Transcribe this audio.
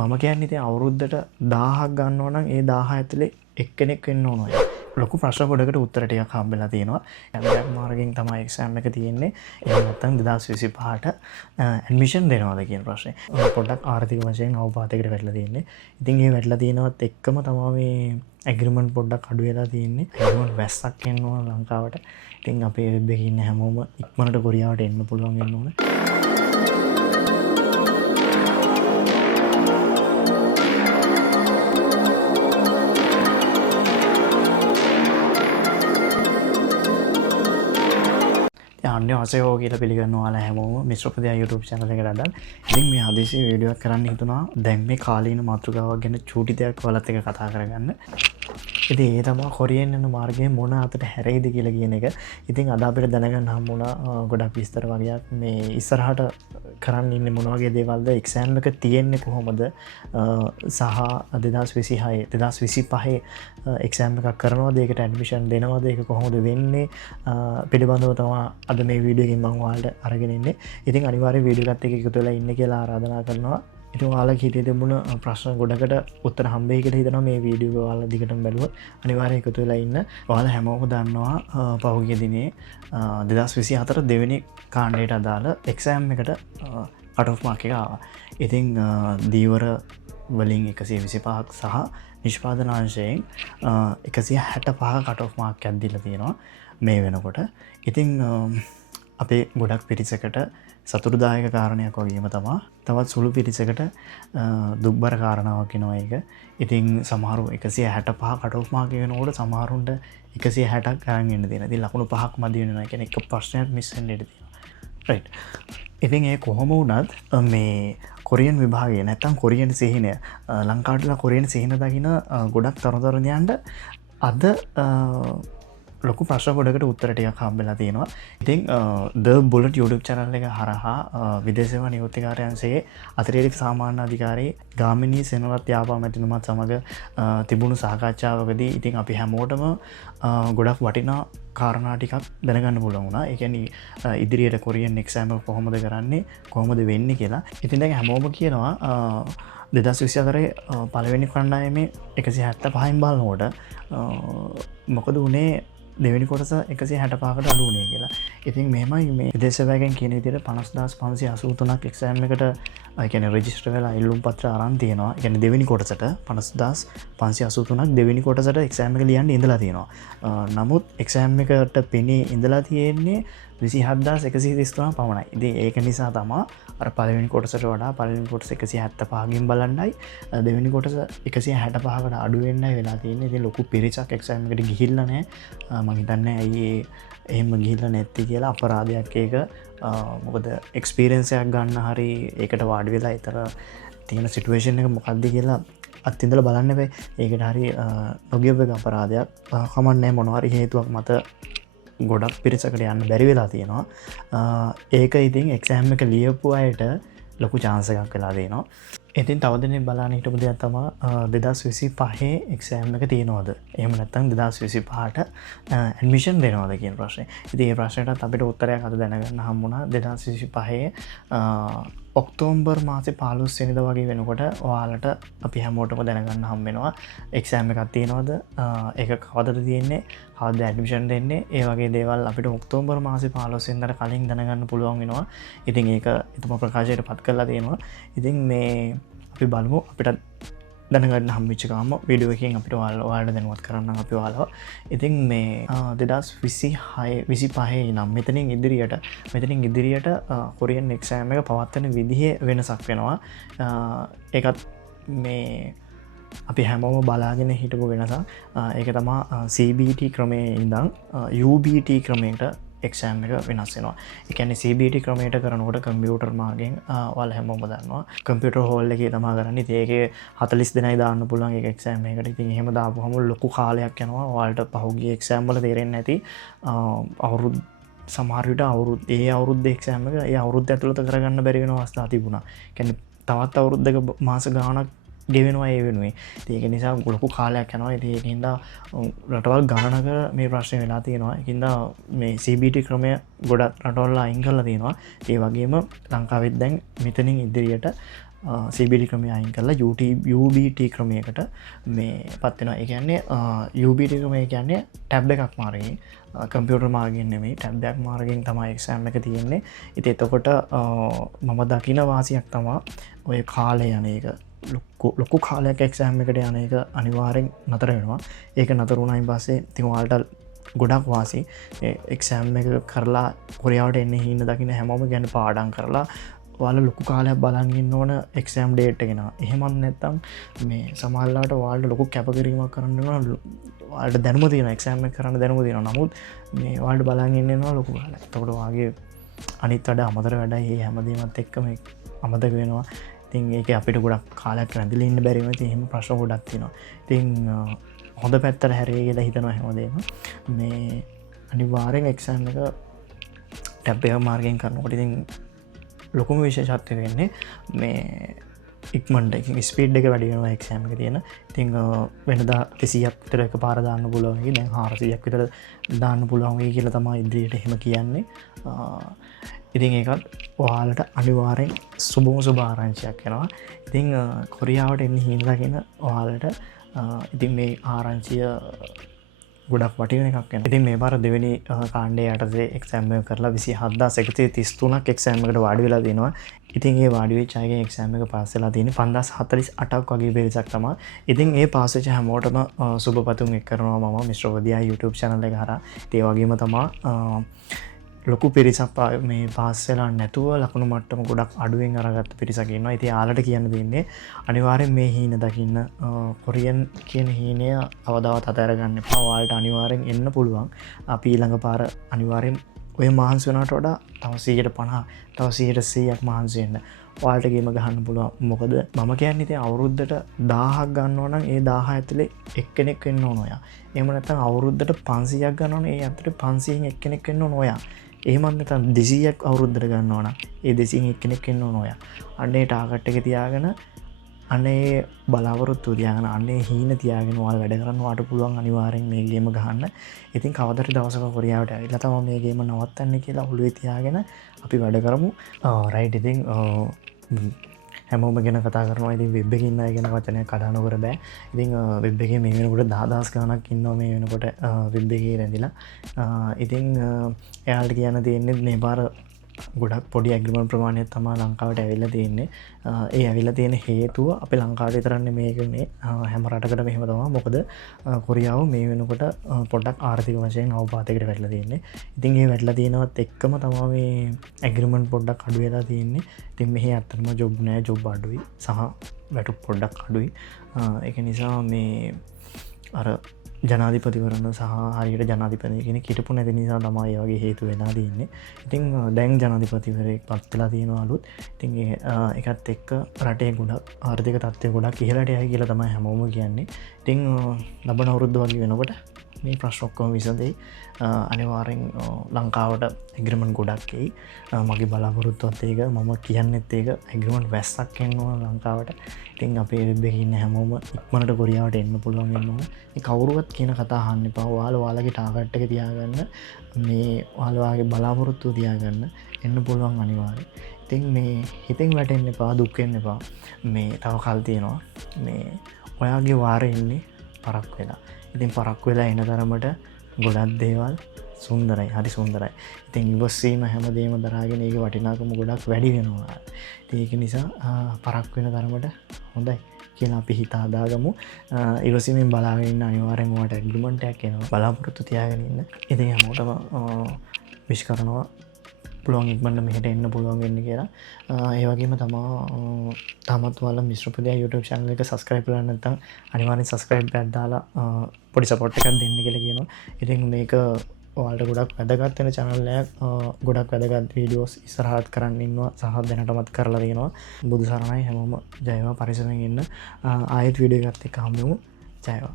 මම කියන්නේ ඉතින් අවුරුද්දට 1000ක් ගන්නවා නම් ඒ 1000 ඇතුලේ එක්කෙනෙක් වෙන්න ඕනයි. ලොකු ප්‍රශ්න ගොඩකට උත්තර ටිකක් හම්බෙලා තියෙනවා. යන්ත්‍යක් මාර්ගයෙන් තමයි එක්සෑම් එක තියෙන්නේ. එහෙම නැත්නම් 2025ට ඇඩ්මිෂන් දෙනවද කියන ප්‍රශ්නේ. පොඩ්ඩක් ආර්ථික වශයෙන් අවපාතයකට වැටලා තියෙන්නේ. ඉතින් ඒ වැටලා තියෙනවත් එක්කම තමයි මේ ඇග්‍රීමන්ට් පොඩ්ඩක් අඩු වෙලා තියෙන්නේ. ඇග්‍රීමන්ට් වැස්සක් එන්න ඕන ලංකාවට. ඉතින් අපේ වෙබ් එකේ ඉන්න හැමෝම ඉක්මනට කොරියාවට එන්න පුළුවන් වෙන්න ඕන. අන්‍යවාසයෝ කියලා පිළිගන්න ඔයාලා හැමෝම මිශ්‍රපදයා YouTube channel එකට අදන්. ඉතින් මේ හදිසි වීඩියෝ එකක් කරන්න හිතුණා. දැන් මේ කාලීන මාතෘකාවක් ගැන චූටි දෙයක් ඔයාලත් එක්ක කතා කරගන්න. ඉතින් ඒ තමයි කොරියන් යන මාර්ගයේ මොන අතට හැරෙයිද කියලා කියන එක. ඉතින් අද අපිට දැනගන්න හම්බුණා ගොඩක් විස්තර වගේක් මේ ඉස්සරහට කරන්න ඉන්නේ මොන වගේ දේවල්ද, එක්සෑම් එක තියෙන්නේ කොහොමද, සහ 2026 2025 එක්සෑම් එකක් කරනවද, ඒකට ඇඩ්මිෂන් දෙනවද, ඒක කොහොමද වෙන්නේ පිළිබඳව තමයි අද මේ වීඩියෝ එකෙන් මම ඔයාලට අරගෙන ඉන්නේ. ඉතින් අනිවාර්යෙන් වීඩියෝ එකත් එක්ක එකතු වෙලා ඉන්න කියලා ආරාධනා කරනවා. ඉතින් ඔයාලගේ හිතේ තිබුණ ප්‍රශ්න ගොඩකට උත්තර හම්බෙයි කියලා හිතනවා මේ වීඩියෝ එක ඔයාලා දිගටම බැලුවොත්. අනිවාර්යෙන් එකතු වෙලා ඉන්න. ඔයාලා හැමෝම දන්නවා පහුගිය දිනේ 2024 දෙවෙනි කාණ්ඩයට අදාළ එක්සෑම් එකට කට් ඔෆ් මාක් එක ආවා. ඉතින් දීවර වලින් 125ක් සහ නිෂ්පාදනාංශයෙන් 165 කට් ඔෆ් මාක් එකක් දීලා තියෙනවා මේ වෙනකොට. ඉතින් අපේ ගොඩක් පිරිසකට සතුටුදායක කාරණයක් වගේම තමා තවත් සුළු පිරිසකට දුක්බර කාරණාවක් වෙනවා ඒක. ඉතින් සමහරු 165 කට් ඔෆ් මාක් වෙනකොට සමහරුන්ට 160ක් අරන් එන්න දෙනවා. ඉතින් ලකුණු 5ක් මදි වෙනවා. කියන්නේ එක ප්‍රශ්නයක් මිස් වෙන්න ඉඩ තියෙනවා. රයිට්. ඉතින් ඒ කොහොම වුණත් මේ කොරියන් විභාගය නැත්තම් කොරියන් සිහිනය ලංකාවටලා කොරියන් සිහින දකින ගොඩක් තරුණයන්ට අද ලොකු ප්‍රශ්න ගොඩකට උත්තර ටිකක් හම්බෙලා තියෙනවා. ඉතින් The Bullet YouTube channel එක හරහා විදේශ සේවා නියෝජිතකාරයන්සේ අතිරේක සාමාන්‍ය අධිකාරී ගාමිණී සෙනරත් යාපා මැතිතුමත් සමග තිබුණු සාකච්ඡාවකදී ඉතින් අපි හැමෝටම ගොඩක් වටිනා කාරණා ටිකක් දැනගන්න පුළුවන් වුණා. ඒ කියන්නේ ඉදිරියට කොරියන් එක්සෑම් එක කොහොමද කරන්නේ, කොහොමද වෙන්නේ කියලා. ඉතින් දැන් හැමෝම කියනවා 2024 පළවෙනි කණ්ඩායමේ 175න් බලනකොට මොකද උනේ දෙවෙනි කොටස 165කට අඩු වුණේ කියලා. ඉතින් මෙහෙමයි මේ විදේශවැයෙන් කියන විදිහට 50583ක් එක්සෑම් එකට ඒ කියන්නේ රෙජිස්ටර් වෙලා ඉල්ලුම් පත්‍ර අරන් තියෙනවා. ඒ කියන්නේ දෙවෙනි කොටසට 50583ක් දෙවෙනි කොටසට එක්සෑම් එක ලියන්න ඉඳලා තියෙනවා. නමුත් එක්සෑම් එකට පෙනී ඉඳලා තියෙන්නේ 27133 පමණයි. ඉතින් ඒක නිසා තමයි අර පළවෙනි කොටසට වඩා පළවෙනි කොටස 175කින් බලන්නයි දෙවෙනි කොටස 165කට අඩු වෙන්නයි වෙලා තියෙන්නේ. ඉතින් ලොකු පිරිසක් එක්සෑම් එකට ගිහිල්ලා නැහැ. මම හිතන්නේ ඇයි එහෙම ගිහිල්ලා නැති කියලා අපරාධයක් ඒක. මොකද එක්ස්පීරියන්ස් එකක් ගන්න හරි ඒකට වාඩි වෙලා ඊතර තියෙන සිටුේෂන් එක මොකක්ද කියලා අත්විඳලා බලන්න බෑ. ඒකට හරි නොගියපු එක අපරාධයක්. කමන්නේ මොනවා හරි හේතුවක් මත ගොඩක් පිරිසකට යන්න බැරි වෙලා තියෙනවා. ඒක ඉතින් එක්සෑම් එක ලියපු අයට ලොකු chance එකක් වෙලා තියෙනවා. ඉතින් තව දෙනෙක් බලන්න හිටපු දෙයක් තමයි 2025 එක්සෑම් එක තියෙනවද? එහෙම නැත්නම් 2025ට ඇඩ්මිෂන් දෙනවද කියන ප්‍රශ්නේ. ඉතින් මේ ප්‍රශ්නෙටත් අපිට උත්තරයක් අද දැනගන්න හම්බුණා. 2025 ඔක්තෝබර් මාසේ 15 වෙනිදා වගේ වෙනකොට ඔයාලට අපි හැමෝටම දැනගන්න හම්බ වෙනවා එක්සෑම් එකක් තියෙනවද? ඒක කවදද තියෙන්නේ? කවදද ඇඩ්මිෂන් දෙන්නේ? ඒ වගේ දේවල් අපිට ඔක්තෝබර් මාසේ 15 වෙනිදාට කලින් දැනගන්න පුළුවන් වෙනවා. ඉතින් ඒක එතුමා ප්‍රකාශයට පත් කරලා තියෙනවා. ඉතින් මේ අපි බලමු අපිට දැනගන්න හම්බෙච්ච ගාම වීඩියෝ එකකින් අපිට ඔයාලට දැනුවත් කරන්න අපි ඔයාලව. ඉතින් මේ 2025 නම් මෙතනින් ඉදිරියට කොරියන් එක්සෑම් එක පවත්වන විදිහේ වෙනසක් වෙනවා. ඒකත් මේ අපි හැමෝම බලාගෙන හිටපු වෙනසක්. ඒක තමා CBT ක්‍රමයේ ඉඳන් UBT ක්‍රමයට එක්සෑම් එක වෙනස් වෙනවා. ඒ කියන්නේ CBT ක්‍රමයට කරනකොට කම්පියුටර් මාර්ගෙන් ඔයාලා හැමෝම දන්නවා කම්පියුටර් හෝල් එකේ තමයි කරන්නේ. ඉතින් ඒකේ 40 දෙනයි දාන්න පුළුවන් ඒක එක්සෑම් එකකට. ඉතින් එහෙම දාපුවම ලොකු කාලයක් යනවා. ඔයාලට පහුගිය එක්සෑම් වල තේරෙන්නේ නැති අවුරුදු සමහර විට අවුරුද්ද එක්සෑම් එක ඒ අවුරුද්ද ඇතුළත කරගන්න බැරි වෙන අවස්ථා තිබුණා. කියන්නේ තවත් අවුරුද්දක මාස ගාණක් ගෙවෙනවා ඒ වෙනුවේ. ඒක නිසා ලොකු කාලයක් යනවා. ඒක හින්දා රටවල් ගණනක මේ ප්‍රශ්නේ වෙලා තියෙනවා. ඒක හින්දා මේ CBT ක්‍රමය ගොඩක් රටවල් අයින් කරලා තියෙනවා. ඒ වගේම ලංකාවෙත් දැන් මෙතනින් ඉදිරියට CBD ක්‍රමය අයින් කරලා UBT ක්‍රමයකට මේ පත්වෙනවා. ඒ කියන්නේ UBT ක්‍රමය කියන්නේ ටැබ් එකක් මාර්ගයෙන් කම්පියුටර් මාර්ගයෙන් නෙමෙයි ටැබ්යක් මාර්ගයෙන් තමයි එක්සෑම් එක තියෙන්නේ. ඉතින් එතකොට මම දකින වාසියක් තමා ඔය කාලය යන එක ලොකු කාලයක් එක්සෑම් එකට යන එක අනිවාරෙන් නතර වෙනවා. ඒක නතරුණයින් පස්සේ තිවාල්ට ගොඩක් වාසි එක්සෑම් එක කරලා කොරියාවට එන්න හින්න දකින හැමෝම ගැන පාඩන් කරලා වාල ලොකු කාලයක් බලගන්න ඕන එක්සෑම් ඩේට් ගෙන. එහෙමත් නැත්තම් මේ සමල්ලාට වාල්ට ලොකු කැපකිරීමක් කරන්න වාට දැනම තින එක්සෑම් කරන්න දැනම තින නමුත් මේ වාල්ට බලගන්නවා ලොකු කාල තකොට වගේ අනිත් අඩ අමතර වැඩයි ඒ හැමදීමත් එක්කම අමතක වෙනවා. තින් ඒක අපිට ගොඩක් කාලයක් රැදිල ඉන්න බැරිම තිහෙම ප්‍රශ්න ගොඩක් තිනවා. තින් හොඳ පැත්තර හැරේ කියලා හිතනවා හැමදේම මේ අනිවාරෙන් එක්සෑම් එක ටැබ්බය මාර්ගෙන් කරනකොට ඉතින් ලොකුම විශේෂත්වය වෙන්නේ මේ ඉක්මන්ට ස්පීඩ් එක වැඩියෙනවා එක්සෑම් එක තියෙන. ඉතිං වෙනදා 200ක් විතර එක පාර දාන්න පුළුවන් වගේ දැන් 400ක් විතර දාන්න පුළුවන් වගේ කියලා තමයි ඉදිරියට එහෙම කියන්නේ. ඉතින් ඒකත් ඔයාලට අනිවාර්යෙන් සුබ ආරංචියක් වෙනවා. ඉතින් කොරියාවට එන්න හින්දාගෙන ඔයාලට ඉතින් මේ ආරංචිය ගොඩක් වටින එකක් වෙන. ඉතින් මේ පාර දෙවෙනි කාණ්ඩේ යටතේ එක්සෑම් එක කරලා 27133ක් එක්සෑම් එකට වාඩි වෙලා තිනවා. ඉතින් ඒ වාඩි වෙච්ච අයගේ එක්සෑම් එක පාස් වෙලා තියෙන්නේ 5048ක් වගේ පිරිසක් තමයි. ඉතින් ඒ පාස් වෙච්ච හැමෝටම සුබපතුම් එක් කරනවා මම මිස්ටර් වදියා YouTube channel එක හරහා. ඒ වගේම තමයි ලොකු පිරිසක් මේ පාස් වෙලා නැතුව ලකුණු මට්ටම ගොඩක් අඩුවෙන් අරගත්ත පිරිසක් ඉන්නවා. ඉතින් යාලට කියන්න දෙන්නේ අනිවාර්යෙන් මේ හීන දකින්න කොරියන් කියන හීනය අවදාවත් අතහැර ගන්න එපා. ඔයාලට අනිවාර්යෙන් එන්න පුළුවන්. අපි ඊළඟ පාර අනිවාර්යෙන් ඔය මහන්සි වෙනාට වඩා තව 150 තව 100ක් මහන්සි වෙන්න. ඔයාලට ගේම ගහන්න පුළුවන්. මොකද මම කියන්නේ ඉතින් අවුරුද්දට 1000ක් ගන්නවා නම් ඒ 1000 ඇතුලේ එක්කෙනෙක් වෙන්න ඕන ඔයා. එහෙම නැත්නම් අවුරුද්දට 500ක් ගන්නවා නම් ඒ ඇතුලේ 500න් එක්කෙනෙක් වෙන්න ඕන ඔයා. එහෙමත් නැත්නම් 200ක් අවුරුද්දට ගන්නවා නම් ඒ 200න් එක්කෙනෙක් වෙන්න ඕන ඔයා. අන්නේ ටාගට් එක තියාගෙන අනේ බලාපොරොත්තු තියාගෙන අන්නේ හීන තියාගෙන ඔයාලා වැඩ කරන්න වාට පුළුවන් අනිවාර්යෙන් මේ ගේම ගහන්න. ඉතින් කවදාද දවසක කොරියාවට ඇවිල්ලා තමයි මේ ගේම නවත්තන්නේ කියලා ඔළුවේ තියාගෙන අපි වැඩ කරමු. රයිට් ඉතින් හැමෝම ගැන කතා කරනවා. ඉතින් වෙබ් එකේ ඉන්න අය ගැන වචනයක් කතා නොකර බෑ. ඉතින් වෙබ් එකේ මේ වෙනකොට 10000 ගණනක් ඉන්නවා මේ වෙනකොට වෙබ් එකේ රැඳිලා. ඉතින් එයාලට කියන්න තියෙන්නේ මේ පාර ගොඩක් පොඩි ඇග්‍රිමන්ට් ප්‍රමාණයක් තමයි ලංකාවට ඇවිල්ලා තියෙන්නේ. ඒ ඇවිල්ලා තියෙන හේතුව අපේ ලංකාවට විතරන්නේ මේකනේ හැම රටකටම එහෙම තමයි. මොකද කොරියාව මේ වෙනකොට පොඩ්ඩක් ආර්ථික වශයෙන් අවපාතයකට වැටලා තියෙන්නේ. ඉතින් ඒ වැටලා තියෙනවත් එක්කම තමයි මේ ඇග්‍රිමන්ට් පොඩ්ඩක් අඩු වෙලා තියෙන්නේ. ඉතින් මෙහි ඇත්තටම ජොබ් නෑ, ජොබ් අඩුයි සහ වැටුප් පොඩ්ඩක් අඩුයි. ඒක නිසා මේ අර ජනාධිපතිවරණ සහ හරියට ජනාධිපති කෙනෙක් හිටපු නැති නිසා තමයි වගේ හේතු වෙලා තියෙන්නේ. ඉතින් දැන් ජනාධිපතිවරයෙක් පත් වෙලා තියෙනවා අලුත්. ඉතින් ඒකත් එක්ක රටේ ගොඩක් ආර්ථික තත්ත්වය ගොඩක් ඉහළට යයි කියලා තමයි හැමෝම කියන්නේ. ඉතින් ලබන අවුරුද්ද වගේ වෙනකොට මේ ප්‍රශ්න ඔක්කොම විසඳෙයි. අනිවාර්යෙන් ලංකාවට ඇග්‍රිමන්ට් ගොඩක් එයි. මගේ බලාපොරොත්තුවත් ඒක මම කියන්නෙත් ඒක ඇග්‍රිමන්ට් වැස්සක් එන්න ඕන ලංකාවට. ඉතින් අපේ වෙබ් එකේ ඉන්න හැමෝම ඉක්මනට කොරියාවට එන්න පුළුවන් වෙන්න ඕන. ඒ කවුරුවත් කියන කතා අහන්න එපා. ඔයාලගේ ටාගට් එක තියාගන්න. මේ ඔයාලගේ බලාපොරොත්තු තියාගන්න එන්න පුළුවන් අනිවාර්යයෙන්. ඉතින් මේ හිතෙන් වැටෙන්න එපා, දුක් වෙන්න එපා. මේ තව කල් තියෙනවා. මේ ඔයාගේ වාරේ ඉන්නේ පරක් වෙලා. ඉතින් පරක් වෙලා එන තරමට ගොඩක් දේවල් සුන්දරයි, හරි සුන්දරයි. ඉතින් ඉවසීම හැමදේම දරාගෙන ඒක වටිනාකම ගොඩක් වැඩි වෙනවා. ඒක නිසා පරක් වෙන තරමට හොඳයි කියලා අපි හිත හදාගමු. ඉවසීමෙන් බලාගෙන ඉන්න අනිවාර්යෙන් ඔයාලට ඇග්‍රිමන්ට් එකක් එනවා. බලාපොරොත්තු තියාගෙන ඉන්න. ඉතින් හැමෝටම විශ් කරනවා පුළුවන් ඉක්මනට මෙහෙට එන්න පුළුවන් වෙන්න කියලා. ඒ වගේම තමයි තාමත් ඔයාලා මිස්ටර් පුදියා YouTube channel එක subscribe කරලා නැත්නම් අනිවාර්යෙන් subscribe එකක් දාලා පොඩි support එකක් දෙන්න කියලා කියනවා. ඉතින් මේක ඔයාලට ගොඩක් වැදගත් වෙන channel එකක්. ගොඩක් වැදගත් videos ඉස්සරහට කරන්න ඉන්නවා සහ දැනටමත් කරලා තියෙනවා. බුදු සරණයි හැමෝම ජයවා පරිස්සමෙන් ඉන්න. ආයෙත් වීඩියෝ එකත් එක්ක හමු වෙමු. ජයවා.